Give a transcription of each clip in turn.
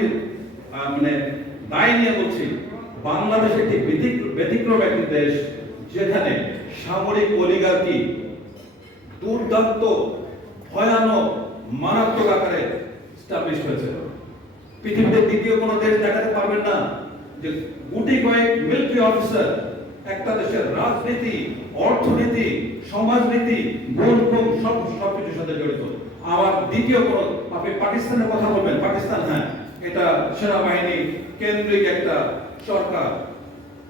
সেনাবাহিনীর মানে দায় নিয়ে বলছি, বাংলাদেশ একটি ব্যতিক্রম একটি দেশ, যেখানে সামরিক অলিগার্কি দুর্দান্ত, ভয়ানক, মারাত্মক আকারে স্টাবলিশ হয়েছে। পৃথিবীতে দ্বিতীয় কোনো দেশ দেখাতে পারবেন না যে গুটি কয়েক মিলিটারি অফিসার একটা দেশের রাজনীতি, অর্থনীতি, সমাজনীতি, গুণ সবকিছুর সাথে জড়িত। আবার দ্বিতীয় কোনো, আপনি পাকিস্তানের কথা বলবেন, পাকিস্তান, হ্যাঁ, এটা সেনাবাহিনী কেন্দ্রিক একটা সরকার।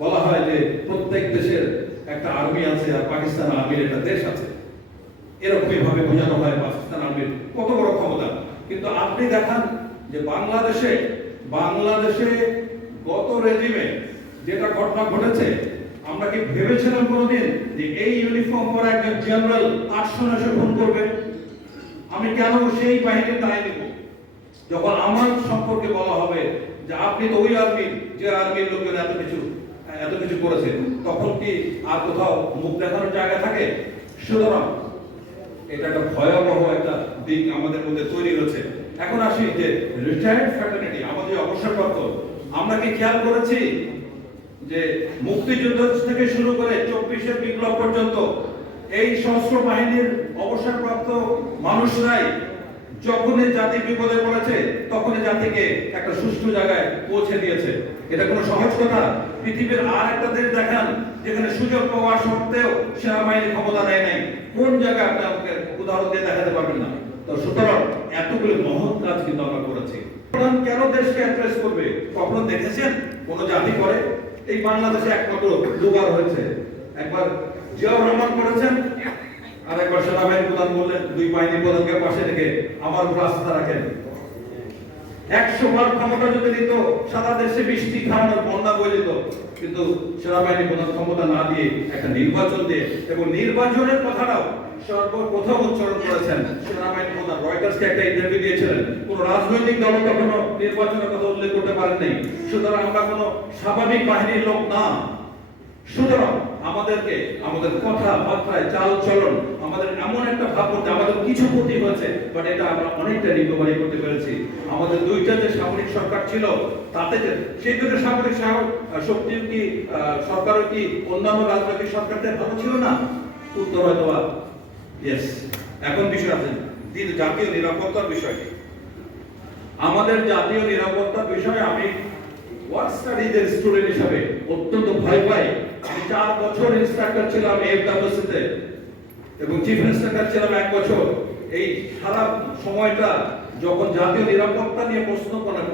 বলা হয় যে প্রত্যেক দেশের একটা আর্মি আছে, আর পাকিস্তান আর্মির একটা দেশ আছে, এরকমই ভাবে বোঝানো হয় পাকিস্তান আর্মির কত বড় ক্ষমতা। কিন্তু আপনি দেখান যে বাংলাদেশে গত রেজিমে যেটা ঘটনা ঘটেছে, আমরা কি ভেবেছিলাম কোনোদিন যে এই ইউনিফর্ম পরা একজন জেনারেল 800-900 খুন করবে? আমি কেন সেই বাহিনীর দায় নেব যখন আমার সম্পর্কে বলা হবে যে আপনি তো ওই আর্মির, যে আর্মির লোকের এত কিছু করেছে? তখন কি আর কোথাও মুখ দেখানোর জায়গা থাকে? সুতরাং এটা একটা ভয়াবহ একটা দিক আমাদের মধ্যে তৈরি হচ্ছে। এখন আসি যে রিটায়ার্ড ফ্র্যাটার্নিটি, আমাদের অবসরপ্রাপ্ত, আমরা কি খেয়াল করেছি যে মুক্তিযুদ্ধ থেকে শুরু করে 24-এর বিপ্লব পর্যন্ত এই সশস্ত্র বাহিনীর অবসরপ্রাপ্ত মানুষরাই যখনই জাতি বিপদে পড়েছে তখনই জাতিকে একটা সুষ্ঠু জায়গায় পৌঁছে দিয়েছে। এটা কোনো সহজ কথা? পৃথিবীর আর একটা দেশ দেখান যেখানে সুযোগ পাওয়া সত্ত্বেও সেনাবাহিনী ক্ষমতা নেয় নাই। কোন জায়গায় আপনি আমাকে উদাহরণ দিয়ে দেখাতে পারবেন না? তো সুতরাং এতগুলো মহৎ কাজ কিন্তু আমরা করেছি। কেন দেশকে অ্যাড্রেস করবে? কখনো দেখেছেন কোন জাতি করে? এই বাংলাদেশে একমাত্র দুবার হয়েছে। একবার জিয়াউর রহমান করেছেন, আর একবার সেনাবাহিনী প্রধান বললেন, দুই বাহিনী প্রধানকে পাশে রেখে আমার উপর আস্থা রাখেন। 100 বার ক্ষমতা যদি নিত, সারা দেশে বৃষ্টি খাওয়ানোর বন্যা বয়ে যেত। কিন্তু সেনাবাহিনী প্রধান ক্ষমতা না দিয়ে একটা নির্বাচন দিয়ে, এবং নির্বাচনের কথাটাও সর্বপ্রথম উচ্চারণ করেছেন সেনাবাহিনী প্রধান। রয়টার্সকে একটা ইন্টারভিউ দিয়েছিলেন, কোন রাজনৈতিক দল কখনো নির্বাচনের কথা উল্লেখ করতে পারেন নাই। সুতরাং আমরা কোনো স্বাভাবিক বাহিনীর লোক না। সুতরাং আমাদেরকে আমাদের কথাবার্তায়, চাল চলন, আমাদের এমন একটা ভাব করতে, আমাদের কিছু ক্ষতি হয়েছে, বাট এটা আমরা অনেকটা রিকভারি করতে পেরেছি। আমাদের দুইটা যে সামরিক সরকার ছিল, তাতে সেই দুটো সামরিক শক্তি কি সরকারও কি অন্যান্য রাজনৈতিক সরকারদের ভালো ছিল না? উত্তর হয়তো ইয়েস। এখন বিষয় আছে জাতীয় নিরাপত্তার বিষয়টি। আমাদের জাতীয় নিরাপত্তার বিষয়ে আমি ওয়ার্ক স্টাডিজের স্টুডেন্ট হিসেবে অত্যন্ত ভয় পাই। আমি 4 বছর ইন্সট্রাক্টর ছিলাম এফডব্লিউসি তে, এবং চিফ ইন্সট্রাক্টর ছিলাম 1 বছর। এই সারা সময়টা যখন জাতীয় নিরাপত্তা নিয়ে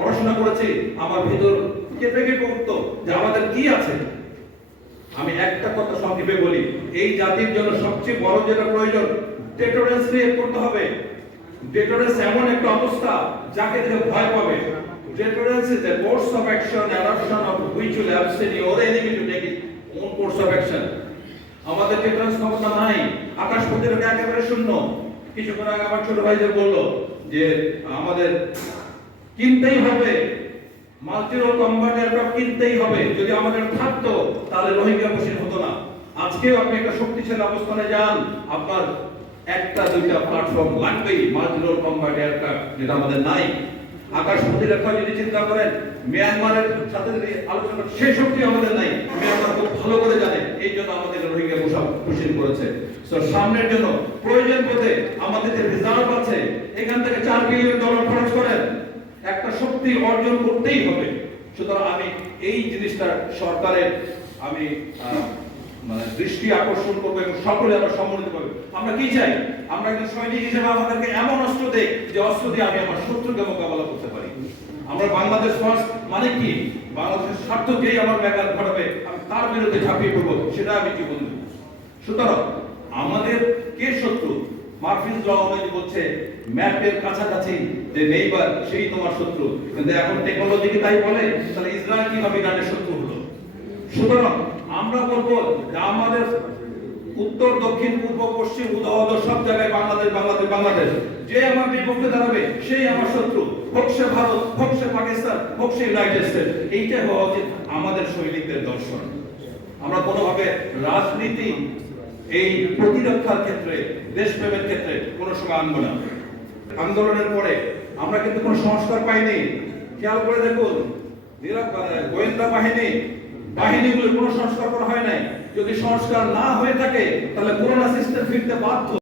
পড়াশোনা করেছি, আমার ভিতর কেঁপে কেঁপে উঠতো যে আমাদের কি আছে। আমি একটা কথা সংক্ষেপে বলি, এই জাতির জন্য সবচেয়ে বড় যেটা প্রয়োজন, ডেটোরেন্স ক্রিয়েট করতে হবে। ডেটোরেন্স এমন একটা অবস্থা যাকে দেখে ভয় পাবে। Deterrence is a course of action, adoption of which will abstain your enemy to take its own course of action. আমাদের ডেটারেন্স ক্ষমতা নাই, আকাশ প্রতিরক্ষা একেবারে শূন্য। কিছুক্ষণ আগে আমার ছোট ভাই যে বললো যে আমাদের কিনতেই হবে, মাল্টিরোল কম্ব্যাট এয়ারক্রাফট কিনতেই হবে। যদি আমাদের থাকতো তাহলে রোহিঙ্গা বসির হতো না। আজকেও আপনি একটা শক্তিশালী অবস্থানে যান, আপনার 1-2টা প্ল্যাটফর্ম লাগবেই মাল্টিরোল কম্ব্যাট এয়ারক্রাফট, যেটা আমাদের নাই। আকাশ প্রতিরক্ষা যদি চিন্তা করেন, মিয়ানমারের সাথে যদি আলোচনা, সেই শক্তি আমাদের নাই। মিয়ানমার খুব ভালো করে জানে, এই জন্য আমাদের রোহিঙ্গা বসির করেছে। তো সামনের জন্য প্রয়োজন বোধে আমাদের যে রিজার্ভ আছে, এখান থেকে $4 বিলিয়ন খরচ করেন, একটা শক্তি অর্জন করতেই হবে। সুতরাং আমি এই জিনিসটা সরকারের আমি দৃষ্টি আকর্ষণ করবো, এবং সকলে আমরা সম্মিলিত করবো। আমরা কি চাই? আমরা একজন সৈনিক হিসেবে আমাদেরকে এমন অস্ত্র দেয় যে অস্ত্র দিয়ে আমি আমার শত্রুকে মোকাবেলা করতে পারি। আমরা বাংলাদেশ ফার্স্ট মানে কি? বাংলাদেশের স্বার্থ যেই আমার ব্যাঘাত ঘটাবে, আমি তার বিরুদ্ধে ঝাঁপিয়ে পড়বো, সেটা আমি জীবন দেব। সুতরাং আমাদের কে শত্রু? মার্ফিস ল অনুযায়ী বলছে ম্যাপের কাছাকাছি যে নেইবার সেই তোমার শত্রু। কিন্তু এখন টেকনোলজি কি তাই বলে? তাহলে ইসরায়েল কিভাবে ইরানের শত্রু হলো? সুতরাং আমরা বলবো যে আমাদের উত্তর, দক্ষিণ, পূর্ব, পশ্চিম, উদয় সব জায়গায় বাংলাদেশ, বাংলাদেশ, বাংলাদেশ। যে আমার বিপক্ষে দাঁড়াবে সেই আমার শত্রু। হোক সে ভারত, হোক সে পাকিস্তান, হোক সে ইউনাইটেড স্টেটস। এইটা হওয়া উচিত আমাদের সৈনিকদের দর্শন। আমরা কোনোভাবে রাজনীতি এই প্রতিরক্ষার ক্ষেত্রে, দেশপ্রেমের ক্ষেত্রে কোনো সময় আনবো না। আন্দোলনের পরে আমরা কিন্তু কোনো সংস্কার পাইনি। খেয়াল করে দেখুন, গোয়েন্দা বাহিনীগুলোর কোনো সংস্কার করা হয় নাই। যদি সংস্কার না হয়ে থাকে তাহলে পুরোনো সিস্টেম ফিরতে বাধ্য।